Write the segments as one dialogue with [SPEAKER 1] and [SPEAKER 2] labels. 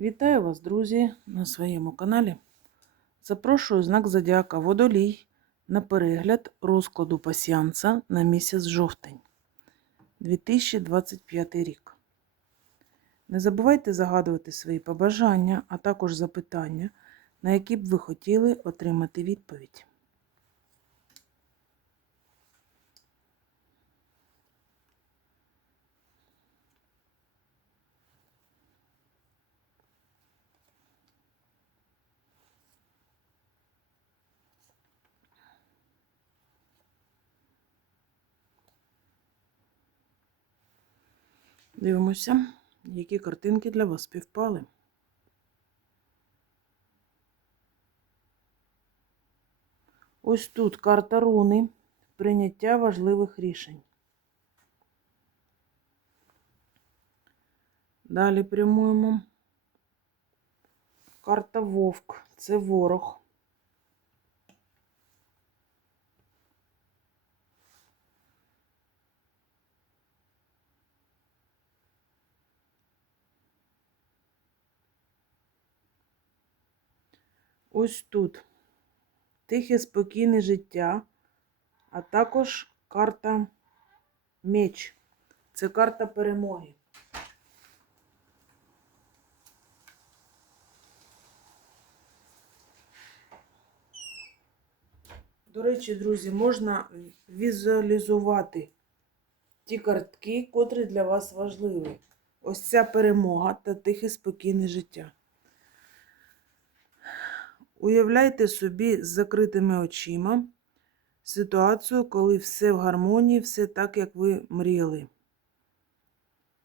[SPEAKER 1] Вітаю вас, друзі, на своєму каналі. Запрошую знак Зодіака Водолій на перегляд розкладу пасіанса на місяць жовтень 2025 рік. Не забувайте загадувати свої побажання, а також запитання, на які б ви хотіли отримати відповідь. Дивимося, які картинки для вас співпали. Ось тут карта руни, прийняття важливих рішень. Далі прямуємо. Карта Вовк це ворог. Ось тут тихе, спокійне життя, а також карта меч. Це карта перемоги. До речі, друзі, можна візуалізувати ті картки, котрі для вас важливі. Ось ця перемога та тихе спокійне життя. Уявляйте собі з закритими очима ситуацію, коли все в гармонії, все так, як ви мріяли.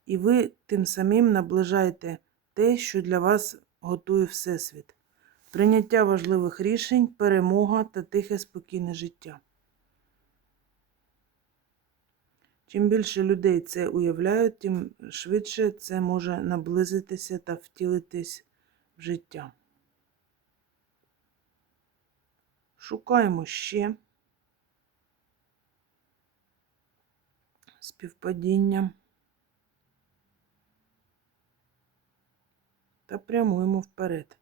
[SPEAKER 1] І ви тим самим наближаєте те, що для вас готує Всесвіт. Прийняття важливих рішень, перемога та тихе спокійне життя. Чим більше людей це уявляють, тим швидше це може наблизитися та втілитись в життя. Шукаємо ще співпадіння та прямуємо вперед.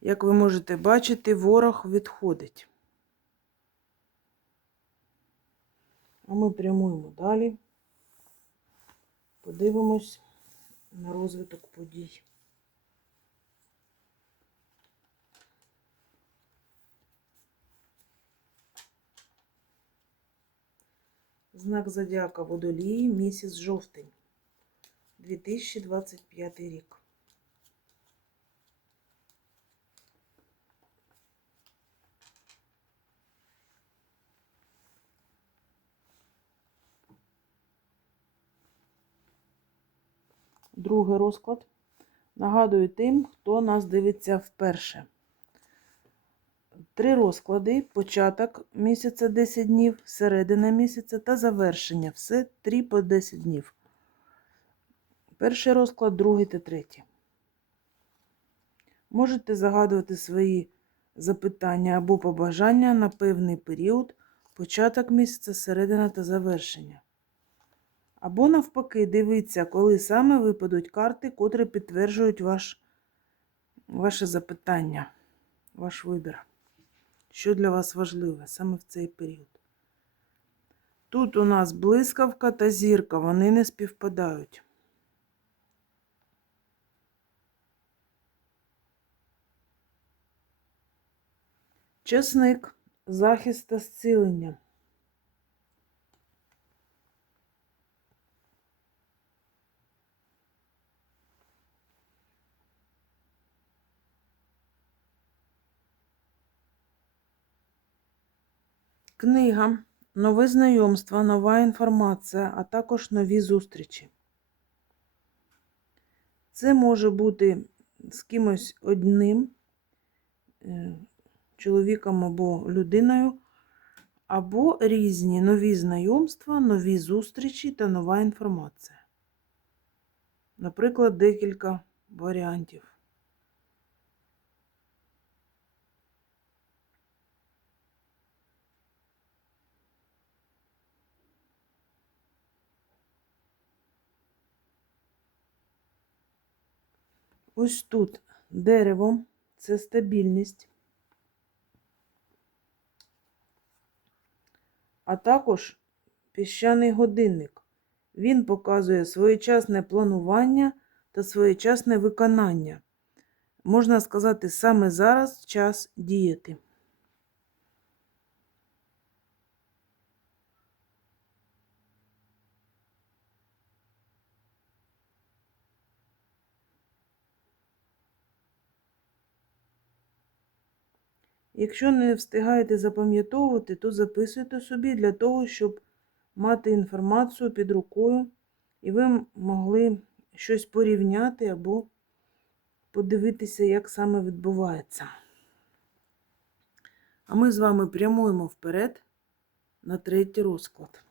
[SPEAKER 1] Як ви можете бачити, ворог відходить. А ми прямуємо далі, подивимось на розвиток подій. Знак Зодіака Водолії, місяць жовтень, 2025 рік. Другий розклад. Нагадую тим, хто нас дивиться вперше. Три розклади: початок місяця 10 днів, середина місяця та завершення. Все 3 по 10 днів. Перший розклад, другий та третій. Можете загадувати свої запитання або побажання на певний період, початок місяця, середина та завершення. Або, навпаки, дивіться, коли саме випадуть карти, котрі підтверджують ваш, ваше запитання, ваш вибір. Що для вас важливе саме в цей період? Тут у нас блискавка та зірка, вони не співпадають. Чесник, захист та зцілення. Книга, нове знайомство, нова інформація, а також нові зустрічі. Це може бути з кимось одним чоловіком або людиною, або різні нові знайомства, нові зустрічі та нова інформація. Наприклад, декілька варіантів. Ось тут Дерево це стабільність. А також піщаний годинник. Він показує своєчасне планування та своєчасне виконання. Можна сказати, саме зараз час діяти. Якщо не встигаєте запам'ятовувати, то записуйте собі для того, щоб мати інформацію під рукою, і ви могли щось порівняти або подивитися, як саме відбувається. А ми з вами прямуємо вперед на третій розклад.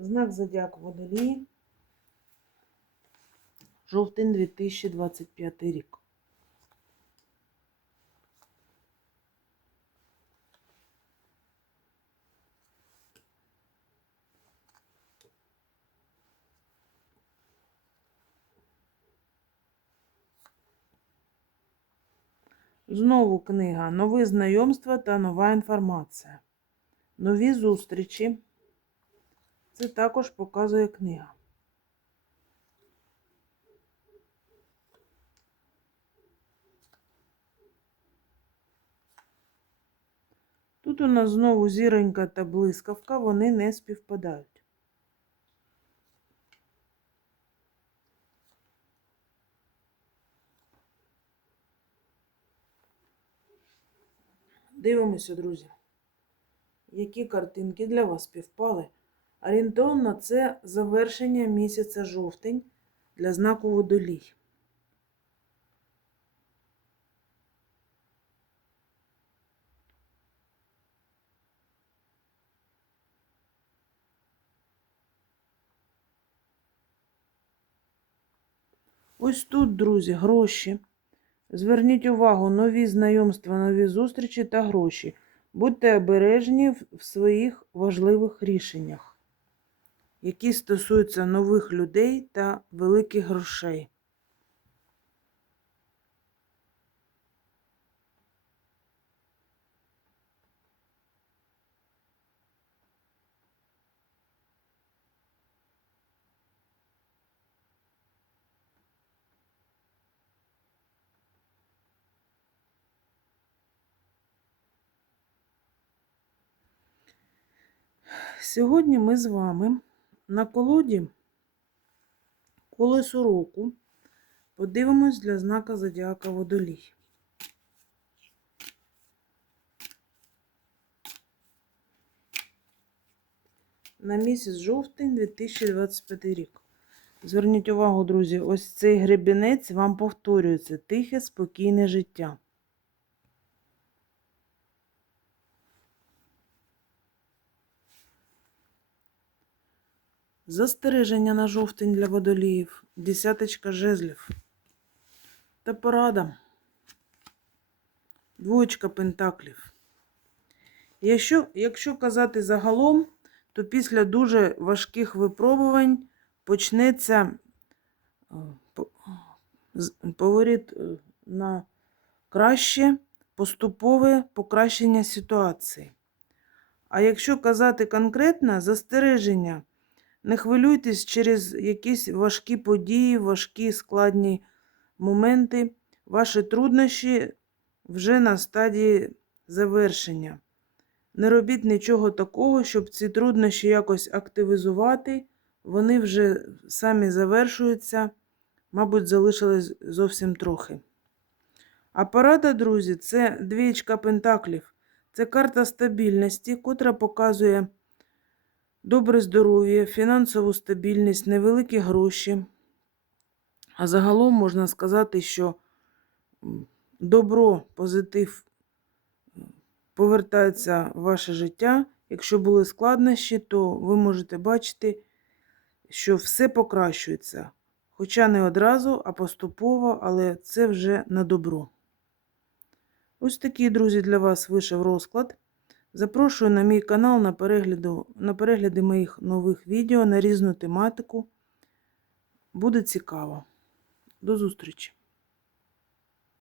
[SPEAKER 1] Знак зодіаку Водолії. Жовтень 2025 рік. Знову книга Нові знайомства та нова інформація. Нові зустрічі. Це також показує книга. Тут у нас знову зіронька та блискавка, вони не співпадають. Дивимося, друзі, які картинки для вас співпали. Орієнтовно це завершення місяця жовтень для знаку водолій. Ось тут, друзі, гроші. Зверніть увагу, нові знайомства, нові зустрічі та гроші. Будьте обережні в своїх важливих рішеннях, які стосуються нових людей та великих грошей. Сьогодні ми з вами на колоді колесо року подивимось для знака Зодіака Водолій. На місяць жовтень 2025 рік. Зверніть увагу, друзі, ось цей гребінець вам повторюється тихе, спокійне життя. Застереження на жовтень для водоліїв, десяточка жезлів та порада, двоєчка пентаклів. Якщо, якщо казати загалом, то після дуже важких випробувань почнеться е, поворіт е, на краще поступове покращення ситуації. А якщо казати конкретно, застереження. Не хвилюйтесь через якісь важкі події, важкі складні моменти. Ваші труднощі вже на стадії завершення. Не робіть нічого такого, щоб ці труднощі якось активізувати. Вони вже самі завершуються, мабуть, залишилось зовсім трохи. А порада, друзі, це двічка пентаклів. Це карта стабільності, котра показує добре здоров'я, фінансову стабільність, невеликі гроші. А загалом можна сказати, що добро, позитив повертається в ваше життя. Якщо були складнощі, то ви можете бачити, що все покращується. Хоча не одразу, а поступово, але це вже на добро. Ось такий, друзі, для вас вийшов розклад. Запрошую на мій канал на, перегляду, на перегляди моїх нових відео на різну тематику. Буде цікаво. До зустрічі!